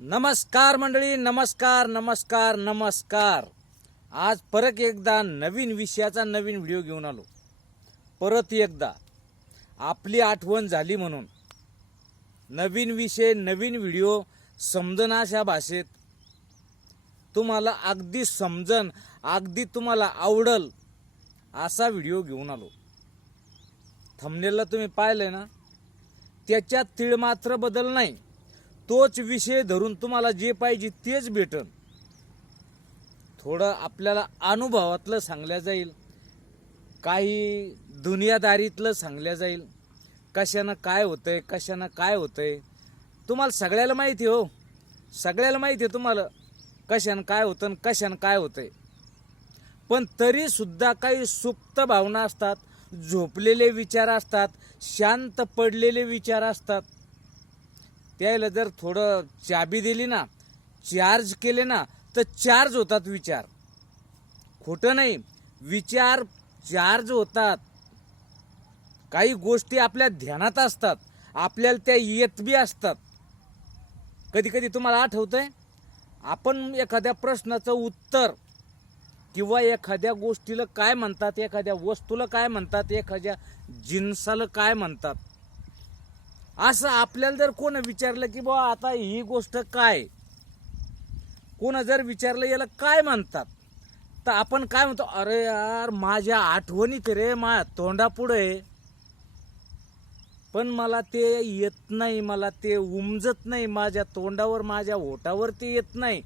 नमस्कार मंडळी नमस्कार नमस्कार नमस्कार. आज परत एकदा नवीन विषयाचा नवीन व्हिडिओ घेऊन आलो. परत एकदा. आपली आठवण झाली म्हणून. नवीन विषय नवीन व्हिडिओ समजनाशा भाषेत. तुम्हाला अगदी समजन अगदी तुम्हाला आवडल असा व्हिडिओ घेऊन आलो. थंबनेलला तुम्ही पाहिलंय ना? त्याच्यात तिळमात्र बदल नाही. तोच विषय धरून तुम्हाला जे पाहिजे तेच भेटन. थोडं आपल्याला अनुभवातलं सांगल्या जाईल. काही दुनियादारीतलं सांगल्या जाईल. कशानं काय होतंय कशानं काय होतंय. तुम्हाला सगळ्याला माहिती आहे हो. सगळ्याला माहिती आहे तुम्हाला कशानं काय होतं आणि कशानं काय होतंय. पण तरीसुद्धा काही सुप्त भावना असतात झोपलेले विचार असतात शांत पडलेले विचार असतात. त्याला जर थोडं चाबी दिली ना चार्ज केले ना तर चार्ज होतात विचार. खोटं नाही. विचार चार्ज होतात. काही गोष्टी आपल्या ध्यानात असतात. आपल्याला त्या येत बी असतात. कधी कधी तुम्हाला आठवतंय? आपण एखाद्या प्रश्नाचं उत्तर किंवा एखाद्या गोष्टीला काय म्हणतात एखाद्या वस्तूला काय म्हणतात एखाद्या जिन्साला काय म्हणतात? असं आपल्याला जर कोण विचारलं की बा आता ही गोष्ट काय? कोण जर विचारलं याला काय म्हणतात? तर आपण काय म्हणतो अरे यार माझ्या आठवणीत रे मा तोंडापुढे पण मला ते येत नाही मला ते उमजत नाही माझ्या तोंडावर माझ्या ओठावर ते येत नाही.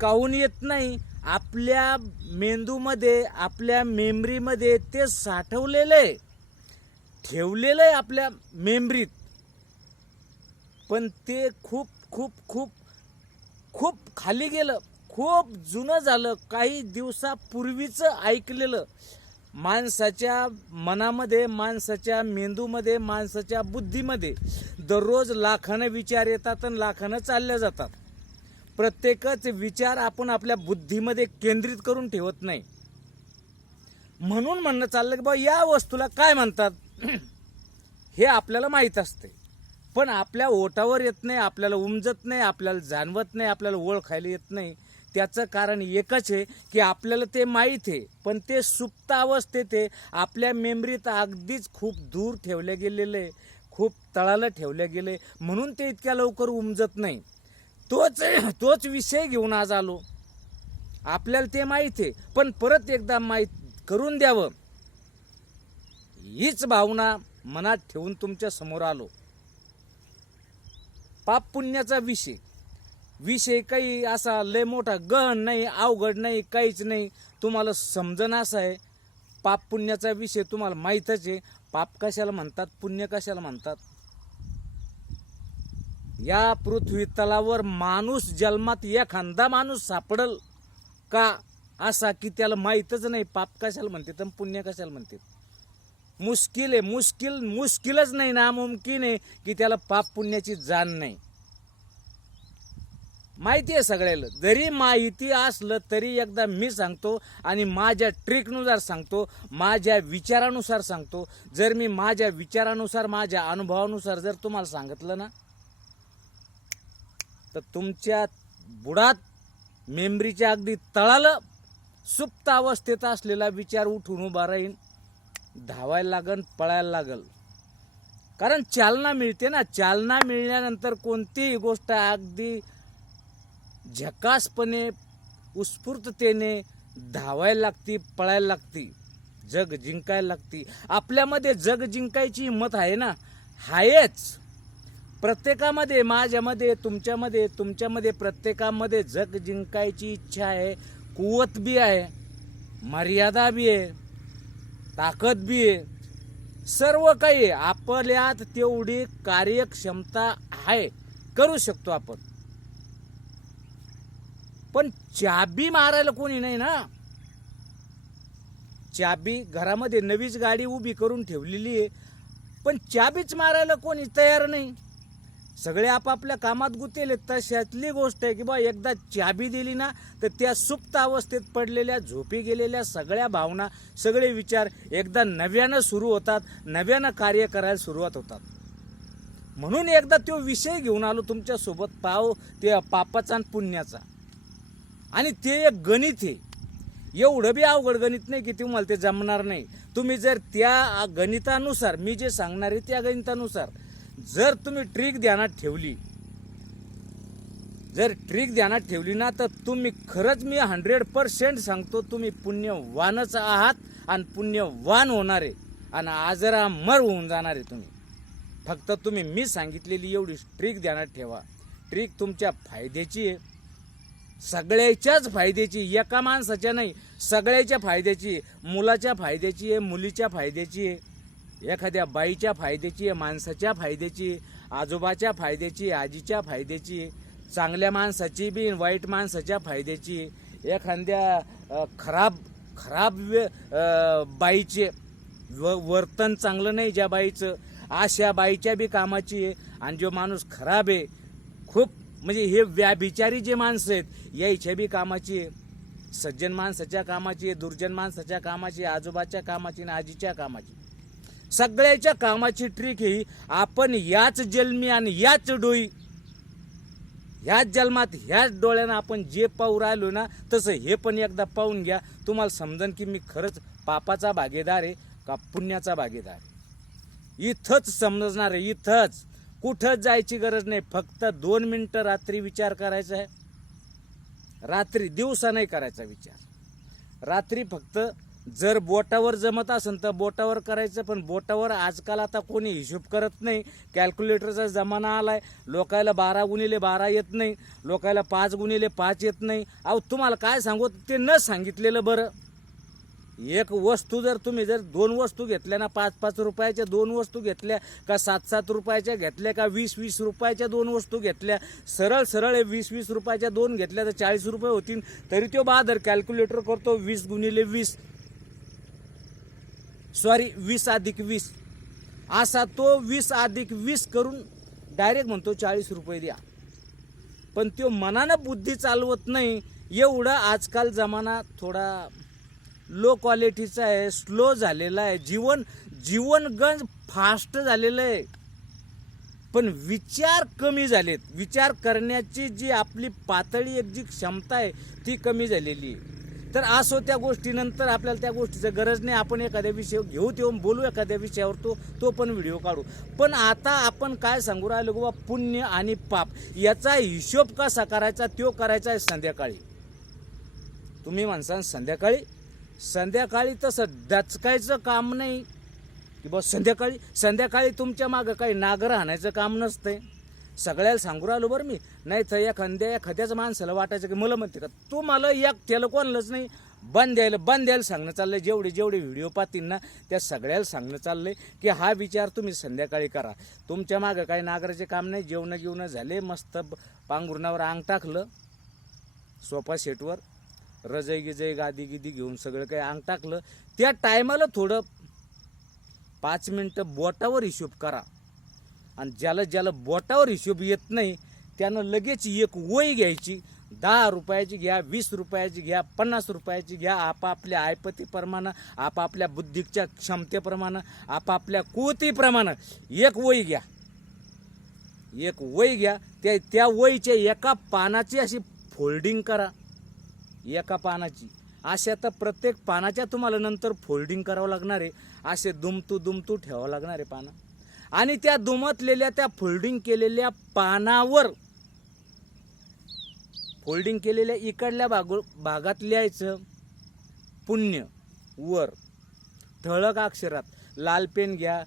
काहून येत नाही? आपल्या मेंदूमध्ये आपल्या मेमरीमध्ये ते साठवलेलं आहे. ठेवलेलं आहे आपल्या मेमरीत. पण ते खूप खूप खूप खूप खाली गेलं. खूप जुनं झालं. काही दिवसापूर्वीचं ऐकलेलं. माणसाच्या मनामध्ये माणसाच्या मेंदूमध्ये माणसाच्या बुद्धीमध्ये दररोज लाखानं विचार येतात आणि लाखानं चालल्या जातात. प्रत्येकच विचार आपण आपल्या बुद्धीमध्ये केंद्रित करून ठेवत नाही. म्हणून म्हणणं चाललं की बा या वस्तूला काय म्हणतात? हे आपल्याला माहीत असते. पण आपल्या ओटावर येत नाही आपल्याला उमजत नाही आपल्याला जाणवत नाही आपल्याला ओळखायला येत नाही. त्याचं कारण एकच आहे की आपल्याला ते माहीत आहे पण ते सुप्त अवस्थेत आहे. आपल्या मेमरीत अगदीच खूप दूर ठेवले गेलेलं आहे खूप तळाला ठेवले गेले म्हणून ते इतक्या लवकर उमजत नाही. तोच तोच विषय घेऊन आज आलो. आपल्याला ते माहीत आहे पण परत एकदा माहीत करून द्यावं. हीच भावना मनात ठेवून तुमच्यासमोर आलो. पाप पुण्याचा विषय. विषय काही असा लय मोठा गहन नाही अवघड नाही काहीच नाही. तुम्हाला समजन असं आहे पाप पुण्याचा विषय तुम्हाला माहीतच आहे. पाप कशाला म्हणतात पुण्य कशाला म्हणतात? या पृथ्वी तलावर माणूस जन्मात एखादा माणूस सापडल का? असा की त्याला माहीतच नाही पाप कशाला म्हणते तर पुण्य कशाला म्हणते? मुश्किल आहे मुश्किल मुश्किलच नाही नामुमकिन आहे की त्याला पाप पुण्याची जाण नाही. माहिती आहे सगळ्याला जरी माहिती असलं तरी एकदा मी सांगतो आणि माझ्या ट्रिकनुसार सांगतो माझ्या विचारानुसार सांगतो. जर मी माझ्या विचारानुसार माझ्या अनुभवानुसार जर तुम्हाला सांगितलं ना तर तुमच्या बुडात मेमरीच्या अगदी तळाला सुप्त अवस्थेत असलेला विचार उठून उभा राहीन. धावायला लागन पळायला लागल. कारण चालना मिळते ना. चालना मिळल्यानंतर कोणतीही गोष्ट अगदी झकासपणे उत्स्फूर्ततेने धावायला लागती पळायला लागती. जग जिंकायला लागती. आपल्यामध्ये जग जिंकायची हिंमत आहे ना? आहेच. प्रत्येकामध्ये माझ्यामध्ये तुमच्यामध्ये तुमच्यामध्ये प्रत्येकामध्ये जग जिंकायची इच्छा आहे. कुवत बी आहे. मर्यादा बी आहे. ताकद बी आहे. सर्व काही आपल्यात तेवढी कार्यक्षमता आहे. करू शकतो आपण. पण चाबी मारायला कोणी नाही ना. चाबी घरामध्ये नवीच गाडी उभी करून ठेवलेली आहे. पण चाबीच मारायला कोणी तयार नाही. सगळे आपापल्या कामात गुतेले तशातली गोष्ट आहे की बा एकदा चाबी दिली ना तर त्या सुप्त अवस्थेत पडलेल्या झोपी गेलेल्या सगळ्या भावना सगळे विचार एकदा नव्यानं सुरू होतात नव्यानं कार्य करायला सुरुवात होतात. म्हणून एकदा तो विषय घेऊन आलो तुमच्यासोबत पाव ते पापाचा आणि पुण्याचा. आणि ते एक गणित आहे. एवढं बी अवघड गणित नाही की तुम्हाला ते जमणार नाही. तुम्ही जर त्या गणितानुसार मी जे सांगणार आहे त्या गणितानुसार जर तुम्ही ट्रिक ध्यानात ठेवली जर ट्रिक ध्यानात ठेवली ना तर तुम्ही खरंच मी हंड्रेड पर्सेंट सांगतो तुम्ही पुण्यवानच आहात आणि पुण्यवान होणार आहे. आणि आजरा मर होऊन जाणार आहे तुम्ही. फक्त तुम्ही मी सांगितलेली एवढी ट्रिक ध्यानात ठेवा. ट्रिक तुमच्या फायद्याची आहे. सगळ्याच्याच फायद्याची एका माणसाच्या नाही सगळ्याच्या फायद्याची मुलाच्या फायद्याची आहे मुलीच्या फायद्याची आहे. एखाद्या बाईच्या फायद्याची माणसाच्या फायद्याची आजोबाच्या फायद्याची आजीच्या फायद्याची चांगल्या माणसाची बी वाईट माणसाच्या फायद्याची एखाद्या खराब खराब बाईचे व वर्तन चांगलं नाही ज्या बाईचं अशा बाईच्या बी कामाची आणि जो माणूस खराब आहे खूप म्हणजे हे व्याभिचारी जे माणसं आहेत यायच्या बी कामाची सज्जन माणसाच्या कामाची दुर्जन माणसाच्या कामाची आजोबाच्या कामाची आणि आजीच्या कामाची. सगळ्याच्या कामाची ट्रिक ही आपण याच जन्मी आणि याच डोई. ह्याच जन्मात ह्याच डोळ्यानं आपण जे पाहू राहिलो ना तसं हे पण एकदा पाहून घ्या. तुम्हाला समजन की मी खरंच पापाचा भागीदार आहे का पुण्याचा भागीदार आहे? इथंच समजणार आहे इथंच. कुठंच जायची गरज नाही फक्त दोन मिनटं रात्री विचार करायचा आहे. रात्री दिवसा नाही करायचा विचार. रात्री फक्त जर बोटावर जमत असेल तर बोटावर करायचं पण बोटावर आजकाल आता कोणी हिशोब करत नाही. कॅल्क्युलेटरचा जमाना आला आहे लोकायला बारा गुणिले बारा येत नाही. लोकायला पाच गुणिले पाच येत नाही. अहो तुम्हाला काय सांगू ते न सांगितलेलं बरं. एक वस्तू जर तुम्ही जर दोन वस्तू घेतल्या ना पाच पाच रुपयाच्या दोन वस्तू घेतल्या का सात सात रुपयाच्या घेतल्या का वीस वीस रुपयाच्या दोन वस्तू घेतल्या सरळ सरळ वीस वीस रुपयाच्या दोन घेतल्या तर चाळीस रुपये होतील. तरी तो बहादर कॅल्क्युलेटर करतो वीस गुणिले वीस. सॉरी वीस अधिक वीस. असा तो वीस अधिक वीस करून डायरेक्ट म्हणतो चाळीस रुपये द्या. पण तो मनानं बुद्धी चालवत नाही एवढं आजकाल जमाना थोडा लो क्वालिटीचा आहे स्लो झालेला आहे. जीवन जीवनगंज फास्ट झालेलं आहे. पण विचार कमी झालेत. विचार करण्याची जी आपली पातळी एक जी क्षमता आहे ती कमी झालेली आहे. तर असो त्या गोष्टीनंतर आपल्याला त्या गोष्टीचं गरज नाही. आपण एखाद्या विषय घेऊ तेव्हा बोलू एखाद्या विषयावर तो तो पण व्हिडिओ काढू. पण आता आपण काय सांगू राहिलो बाबा पुण्य आणि पाप याचा हिशोब कसा करायचा तो करायचा आहे संध्याकाळी. तुम्ही म्हणसान संध्याकाळी? संध्याकाळी तसं डचकायचं काम नाही. की बस संध्याकाळी संध्याकाळी तुमच्या मागं काही नागर आणायचं काम नसतंय. सगळ्याला सांगू राहिलो बरं मी. नाही तर एखाद्या एखाद्याच माणसाला वाटायचं की मला म्हणते का तू मला एक त्याला कोणलंच नाही. बंद द्यायला बंद द्यायला सांगणं चाललंय. जेवढे जेवढे व्हिडिओ पाहतील ना त्या सगळ्याला सांगणं चाललंय की हा विचार तुम्ही संध्याकाळी करा. तुमच्या मागं काही नागराचे काम नाही. जेवणं जेवणं झाले मस्त पांघरुणावर अंग टाकलं सोफा सेटवर रजई गिजय गादी गिदी घेऊन सगळं काही अंग टाकलं. त्या टायमाला थोडं पाच मिनटं बोटावर हिशोब करा. आणि ज्याला ज्याला बोटावर हिशोब येत नाही त्यानं लगेच एक वय घ्यायची. दहा रुपयाची घ्या वीस रुपयाची घ्या पन्नास रुपयाची घ्या आपापल्या आयपतीप्रमाणे आपापल्या बुद्धीच्या क्षमतेप्रमाणे आपापल्या कुवतीप्रमाणे एक वय घ्या. एक वय घ्या. त्या त्या वयच्या एका पानाची अशी फोल्डिंग करा. एका पानाची. अशा तर प्रत्येक पानाच्या तुम्हाला नंतर फोल्डिंग करावं लागणार आहे. असे दुमतू दुमतू ठेवावं लागणार आहे पानं. आणि त्या दुमतलेल्या त्या फोल्डिंग केलेल्या पानावर फोल्डिंग केलेल्या इकडल्या भागो भागात लिहायचं पुण्य वर ठळक अक्षरात लाल पेन घ्या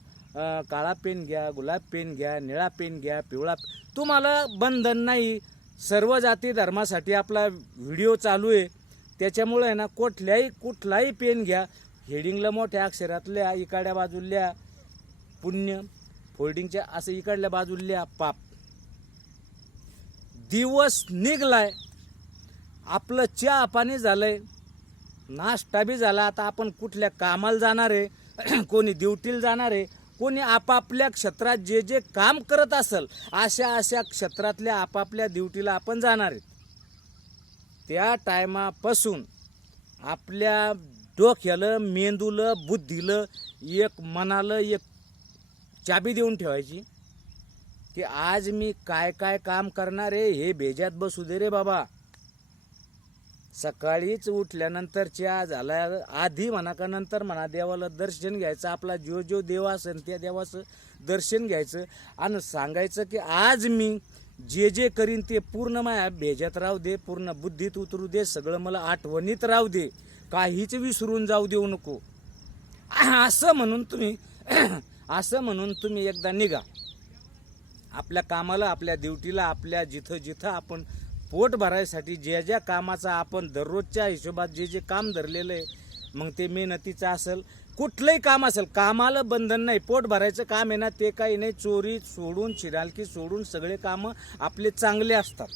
काळा पेन घ्या गुलाब पेन घ्या निळा पेन घ्या पिवळा तुम्हाला बंधन नाही. सर्व जाती धर्मासाठी आपला व्हिडिओ चालू आहे. त्याच्यामुळे आहे ना कुठल्याही कुठलाही पेन घ्या. हेडिंगला मोठ्या अक्षरात लिहा इकडल्या बाजूला पुण्य. फोल्डिंगच्या असं इकडल्या बाजूला पाप. दिवस निघलाय. आपलं चहा पाणी झालंय नाश्ता बी झाला आता आपण कुठल्या कामाला जाणार आहे कोणी ड्युटीला जाणार आहे कोणी आपापल्या क्षेत्रात जे जे काम करत असेल अशा अशा क्षेत्रातल्या आपापल्या ड्युटीला आपण जाणार आहेत. त्या टायमापासून आपल्या डोक्याला मेंदूला बुद्धीला एक मनाला एक चाबी देऊन ठेवायची की आज मी काय काय काम करणार आहे हे भेजात बसू दे रे बाबा. सकाळीच उठल्यानंतरची आज आला आधी म्हणा का नंतर म्हणा देवाला दर्शन घ्यायचं आपला जो जो देव असेल त्या देवाचं दर्शन घ्यायचं आणि सांगायचं की आज मी जे जे करीन ते पूर्ण माया भेजात राहू दे पूर्ण बुद्धीत उतरू दे सगळं मला आठवणीत राहू दे. काहीच विसरून जाऊ देऊ नको. असं म्हणून तुम्ही असं म्हणून तुम्ही एकदा निघा. आपल्या कामाला आपल्या ड्युटीला आपल्या जिथं जिथं आपण पोट भरायसाठी ज्या ज्या कामाचा आपण दररोजच्या हिशोबात जे जे काम धरलेलं आहे मग ते मेहनतीचं असेल कुठलंही काम असेल कामाला बंधन नाही पोट भरायचं काम आहे ना ते काही नाही चोरी सोडून चिरालकी सोडून सगळे कामं आपले चांगले असतात.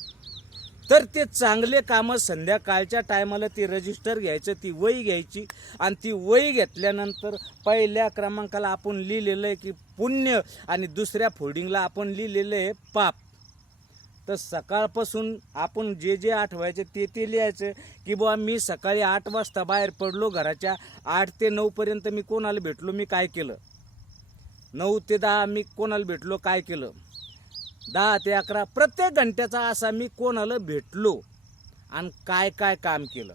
तर ते चांगले कामं संध्याकाळच्या टायमाला ती रजिस्टर घ्यायचं ती वही घ्यायची आणि ती वही घेतल्यानंतर पहिल्या क्रमांकाला आपण लिहिलेलं आहे की पुण्य आणि दुसऱ्या फोल्डिंगला आपण लिहिलेलं आहे पाप. तर सकाळपासून आपण जे जे आठवायचे ते ते लिहायचं की बुवा मी सकाळी आठ वाजता बाहेर पडलो घराच्या आठ ते नऊपर्यंत मी कोणाला भेटलो मी काय केलं? नऊ ते दहा मी कोणाला भेटलो काय केलं? दहा ते अकरा प्रत्येक घंट्याचा असा मी कोणाला भेटलो आणि काय काय काम केलं?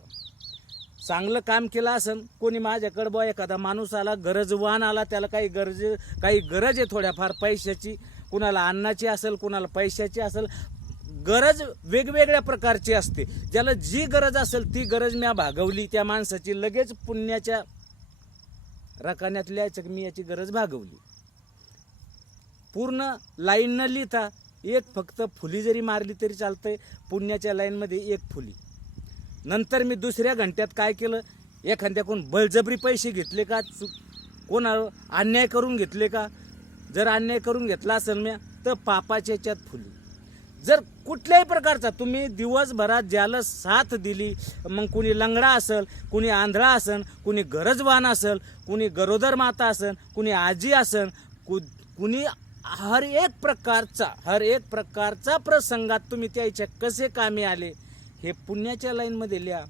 चांगलं काम केलं असन कोणी माझ्याकडं बुवा एखादा माणूस आला गरजवान आला त्याला काही गरज काही गरज आहे थोड्याफार पैशाची कुणाला अन्नाची असेल कुणाला पैशाची असेल गरज वेगवेगळ्या प्रकारची असते. ज्याला जी गरज असेल ती गरज मी भागवली त्या माणसाची लगेच पुण्याच्या रकान्यातल्या मी याची गरज भागवली. पूर्ण लाईन न लिहिता एक फक्त फुली जरी मारली तरी चालतंय पुण्याच्या लाईनमध्ये एक फुली. नंतर मी दुसऱ्या घंट्यात काय केलं? एखाद्याकडून बळजबरी पैसे घेतले का? चुक कोणा अन्याय करून घेतले का? जर अन्याय करून घेतला असेल मी तर पापाच्या याच्यात फुली. जर कुठल्याही प्रकारचा तुम्ही दिवसभरात ज्याला साथ दिली मग कुणी लंगडा असेल कुणी आंधळा असेल कुणी गरजवान असेल कुणी गरोदर माता असेल कुणी आजी असेल कु कुणी हर एक प्रकारचा हर एक प्रकारचा प्रसंगात तुम्ही त्याच्या कसे कामी आले हे पुण्याच्या लाईनमध्ये लिहा.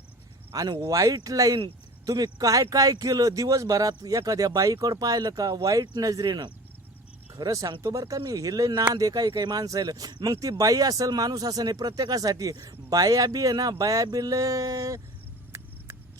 आणि वाईट लाईन तुम्ही काय काय केलं दिवसभरात एखाद्या बाईकडं पाहिलं का? वाईट नजरेनं. खरं सांगतो बरं का मी हे ना दे आहे काही काही माणसाला. मग ती बाई असेल माणूस असं नाही प्रत्येकासाठी. बाया बी आहे ना बाया बी लय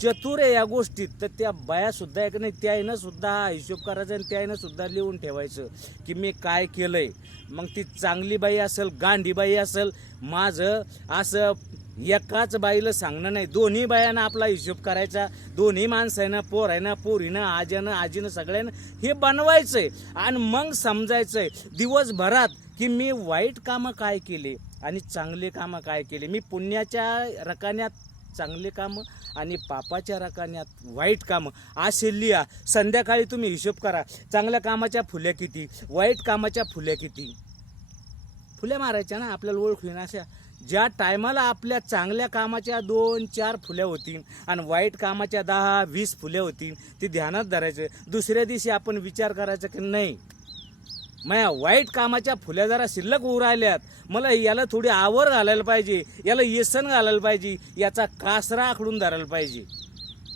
चतुर आहे या गोष्टीत. तर त्या बाया सुद्धा एक नाही त्याईनं सुद्धा हा हिशोब करायचा आणि त्याईनं सुद्धा लिहून ठेवायचं की मी काय केलंय. मग ती चांगली बाई असेल गांधी बाई असेल माझं असं एकाच बाईला सांगणं नाही. दोन्ही बायांना आपला हिशोब करायचा. दोन्ही माणसानं पोर आहे ना पोरीनं आज्यानं आजीनं सगळ्यांना हे बनवायचंय. आणि मग समजायचंय दिवसभरात की मी वाईट कामं काय केले आणि चांगले कामं काय केले? मी पुण्याच्या रकान्यात चांगले कामं आणि पापाच्या रकान्यात वाईट कामं. असे लिहा. संध्याकाळी तुम्ही हिशोब करा चांगल्या कामाच्या फुल्या किती? वाईट कामाच्या फुल्या किती? फुल्या मारायच्या ना? आपल्याला ओळख होईन अशा. ज्या टायमाला आपल्या चांगल्या कामाच्या दोन चार फुल्या होतील आणि वाईट कामाच्या दहा वीस फुल्या होतील ती ध्यानात धरायचं. दुसऱ्या दिवशी आपण विचार करायचा की नाही माया वाईट कामाच्या फुल्या जरा शिल्लक उरायल्यात मला याला थोडी आवर घालायला पाहिजे याला येसन घालायला पाहिजे याचा कासरा आखडून धरायला पाहिजे.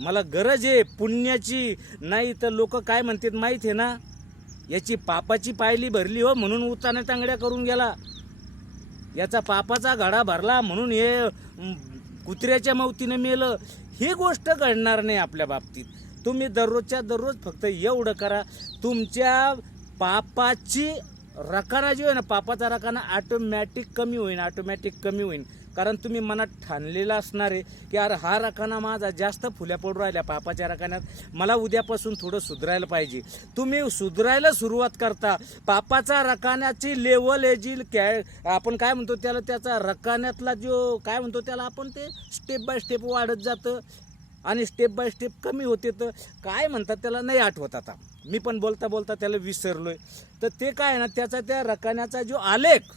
मला गरज आहे पुण्याची नाही तर लोक काय म्हणतात माहीत आहे ना? याची पापाची पायली भरली हो म्हणून उताने तांगड्या करून गेला. याचा पापाचा घडा भरला म्हणून हे कुत्र्याच्या मवतीनं मेलं. ही गोष्ट घडणार नाही आपल्या बाबतीत. तुम्ही दररोजच्या दररोज फक्त एवढं करा. तुमच्या पापाची रकाना जी आहे ना पापाचा रकाना ऑटोमॅटिक कमी होईल ऑटोमॅटिक कमी होईल कारण तुम्ही मनात ठाणलेलं असणार आहे की अरे हा रकाना माझा जास्त फुल्या पडू राहिल्या पापाच्या रकान्यात. मला उद्यापासून थोडं सुधरायला पाहिजे. तुम्ही सुधरायला सुरुवात करता. पापाचा रकान्याची लेवल आहे जी कॅ आपण काय म्हणतो त्याला? त्याचा रकान्यातला जो काय म्हणतो त्याला आपण ते? स्टेप बाय स्टेप वाढत जातं आणि स्टेप बाय स्टेप कमी होते तर काय म्हणतात त्याला? नाही आठवत आता. मी पण बोलता बोलता त्याला विसरलोय. तर ते काय आहे ना त्याचा त्या रकान्याचा जो आलेख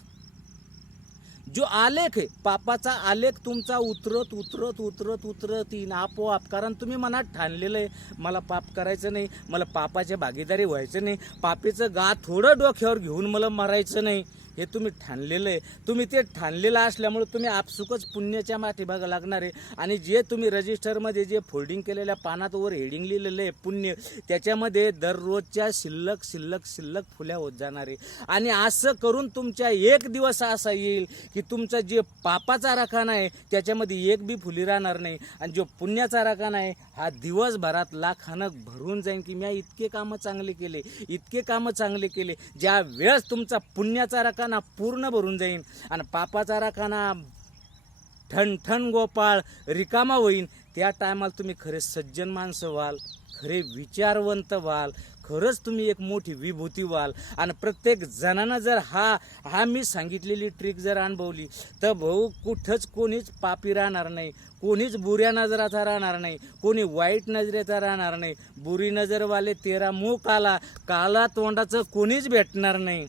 जो आलेख आहे पापाचा आलेख तुमचा उतरत उतरत उतरत उतरत येईन आपोआप. कारण तुम्ही मनात ठाणलेलं आहे मला पाप करायचं नाही मला पापाच्या भागीदारी व्हायचं नाही पापीचं गा थोडं डोक्यावर घेऊन मला मरायचं नाही. हे तुम्ही ठाणलेलं आहे. तुम्ही ते ठाणलेलं असल्यामुळे तुम्ही आपसुकच पुण्याच्या माठीभागा लागणार आहे. आणि जे तुम्ही रजिस्टरमध्ये जे फोल्डिंग केलेल्या पानात वर हेडिंग लिहिलेलं आहे पुण्य त्याच्यामध्ये दररोजच्या शिल्लक शिल्लक शिल्लक फुल्या होत जाणार आहे. आणि असं करून तुमच्या एक दिवस असा येईल की तुमचा जे पापाचा राखाना आहे त्याच्यामध्ये एक बी फुली राहणार नाही. आणि जो पुण्याचा राखाना आहे हा दिवसभरात लाखानं भरून जाईल की मी इतके कामं चांगले केले इतके कामं चांगले केले. ज्या वेळेस तुमचा पुण्याचा राखाना पूर्ण भरून जाईल आणि पापाचा राखाना ठणठण गोपाळ रिकामा होईन. त्या टायमाला तुम्ही खरे सज्जन माणसं व्हाल खरे विचारवंत व्हाल खरंच तुम्ही एक मोठी विभूती व्हाल. आणि प्रत्येक जणांना जर हा हा मी सांगितलेली ट्रिक जर अनुभवली तर भाऊ कुठंच कोणीच पापी राहणार नाही. कोणीच बुऱ्या नजराचा राहणार नाही. कोणी वाईट नजरेचा राहणार नाही. बुरी नजरवाले तेरा मुख आला काला तोंडाचं कोणीच भेटणार नाही.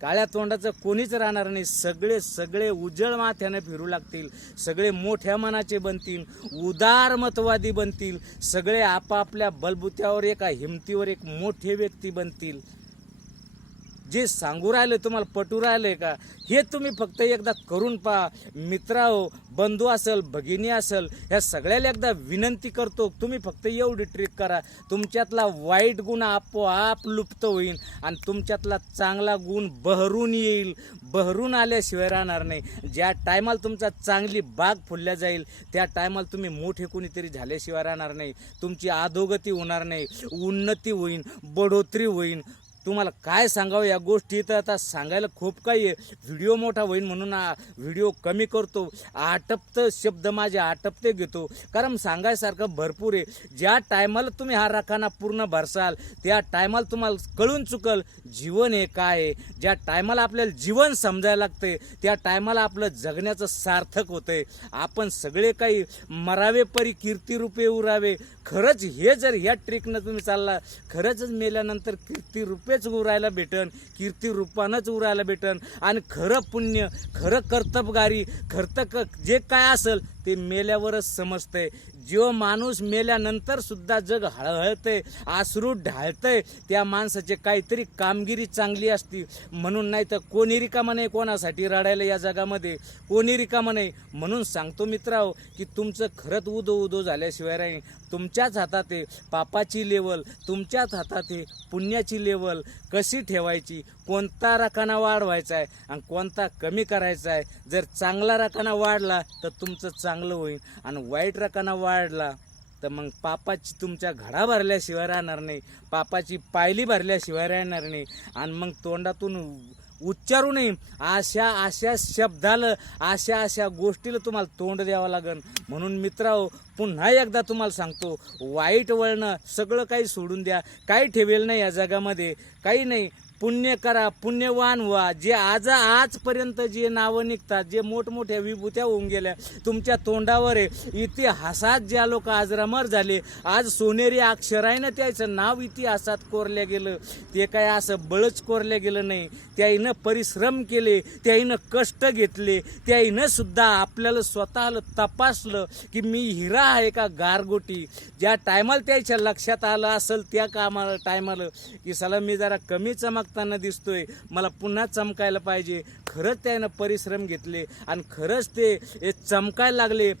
काळ्या तोंडाचं कोणीच राहणार नाही. सगळे सगळे उजळ माथ्याने फिरू लागतील. सगळे मोठ्या मनाचे बनतील. उदारमतवादी बनतील. सगळे आपापल्या बलबुत्यावर एका हिमतीवर एक मोठे व्यक्ती बनतील. जे सांगू राहिले तुम्हाला पटू राहिले का? हे तुम्ही फक्त एकदा करून पहा. मित्राहो बंधू असेल भगिनी असेल ह्या सगळ्याला एकदा विनंती करतो तुम्ही फक्त एवढी ट्रिक करा. तुमच्यातला वाईट गुण आपोआप लुप्त होईल आणि तुमच्यातला चांगला गुण बहरून येईल. बहरून आल्याशिवाय राहणार नाही. ज्या टायमाला तुमचा चांगली बाग फुलल्या जाईल त्या टायमाला तुम्ही मोठे कोणीतरी झाल्याशिवाय राहणार नाही. तुमची अधोगती होणार नाही. उन्नती होईल बढोतरी होईल तुम्हाला काय सांगावं या गोष्टी तर आता सांगायला खूप काही आहे. व्हिडिओ मोठा होईल म्हणून व्हिडिओ कमी करतो. आटपत शब्द माझे आटपते घेतो. कारण सांगायसारखं भरपूर आहे. ज्या टायमाला तुम्ही हा राखाना पूर्ण भरसाल त्या टायमाला तुम्हाला कळून चुकल जीवन हे काय आहे. ज्या टायमाला आपल्याला जीवन समजायला लागते त्या टायमाला आपलं जगण्याचं सार्थक होतंय. आपण सगळे काही मरावे परी कीर्तिरूपे उरावे. खरंच हे जर ह्या ट्रिकनं तुम्ही चालला खरंच मेल्यानंतर कीर्ती रूपेच उरायला भेटन कीर्ती रूपानंच उरायला भेटन. आणि खरं पुण्य खरं कर्तबगारी खरं क जे काय असेल ते मेल्यावरच समजतंय. जो माणूस मेल्यानंतर सुद्धा जग हळहळतंय आसरू ढाळतंय त्या माणसाची काहीतरी कामगिरी चांगली असती. म्हणून नाही तर कोणी रिकामा नाही कोणासाठी रडायला या जगामध्ये. कोणी रिकामा नाही. म्हणून सांगतो मित्राओ की तुमचं खरंच उदो उदो झाल्याशिवाय राही तुमच्याच हातात आहे पापाची लेवल तुमच्याच हातात आहे पुण्याची लेवल. कशी ठेवायची? कोणता रकाना वाढवायचा आहे? आणि कोणता कमी करायचा आहे? जर चांगला रकाना वाढला तर तुमचं चांगलं होईल. आणि वाईट रकाना वाढला तर मग पापाची तुमच्या घडा भरल्याशिवाय राहणार नाही. पापाची पायली भरल्याशिवाय राहणार नाही. आणि मग तोंडातून उच्चारू नये. अशा अशा शब्दाला अशा अशा गोष्टीला तुम्हाला तोंड द्यावं लागन. म्हणून मित्रांनो पुन्हा एकदा तुम्हाला सांगतो वाईट वळणं सगळं काही सोडून द्या. काही ठेवेल नाही या जगामध्ये. काही नाही. पुण्य करा पुण्यवान व्हा. जे आज आजपर्यंत जे नावं निघतात जे मोठमोठ्या विभूत्या होऊन गेल्या तुमच्या तोंडावर आहे. इतिहासात ज्या लोक आज रमर झाले आज सोनेरी अक्षरायनं त्याचं नाव इतिहासात कोरल्या गेलं. ते काय असं बळच कोरल्या गेलं नाही. त्याईनं परिश्रम केले त्याईनं कष्ट घेतले त्याईनं सुद्धा आपल्याला स्वतःला तपासलं की मी हिरा आहे का गारगोटी? ज्या टायमाला त्याच्या लक्षात आलं असेल त्या कामाला टायमाला. की सला मी जरा कमी चमकताना दिसतोय. मला पुन्हा चमकायला पाहिजे. खरंच त्यानं परिश्रम घेतले आणि खरंच ते हे चमकायला लागले.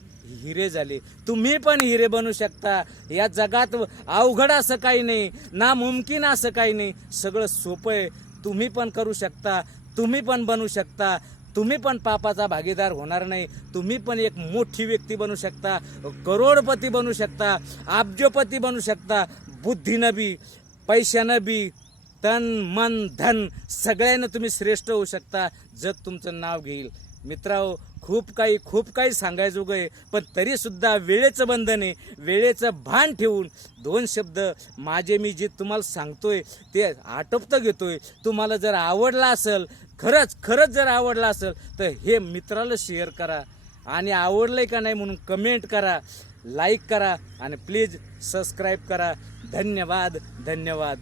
हिरे झाले. तुम्ही पण हिरे बनू शकता. या जगात अवघड असं काही नाही. ना मुमकिन असं काही नाही. सगळं सोपं आहे. तुम्ही पण करू शकता. तुम्ही पण बनू शकता. तुम्ही पण पापाचा भागीदार होणार नाही. तुम्ही पण एक मोठी व्यक्ती बनू शकता. करोडपती बनू शकता. अब्जोपती बनू शकता. बुद्धीनं बी पैशानं बी तन मन धन सगळ्यांना तुम्ही श्रेष्ठ होऊ शकता जग तुमचं नाव घेईल. मित्रांनो खूप काही खूप काही सांगायचं आहे पण तरी सुद्धा वेळेचं बंधन आहे वेळेचं भान ठेवून दोन शब्द माझे मी जे तुम्हाला सांगतोय ते आटोपतं घेतोय. तुम्हाला जर आवडला असेल खरंच खरंच जर आवडला असेल तर हे मित्राला शेअर करा. आणि आवडलंय का नाही म्हणून कमेंट करा लाईक करा आणि प्लीज सबस्क्राईब करा. धन्यवाद धन्यवाद.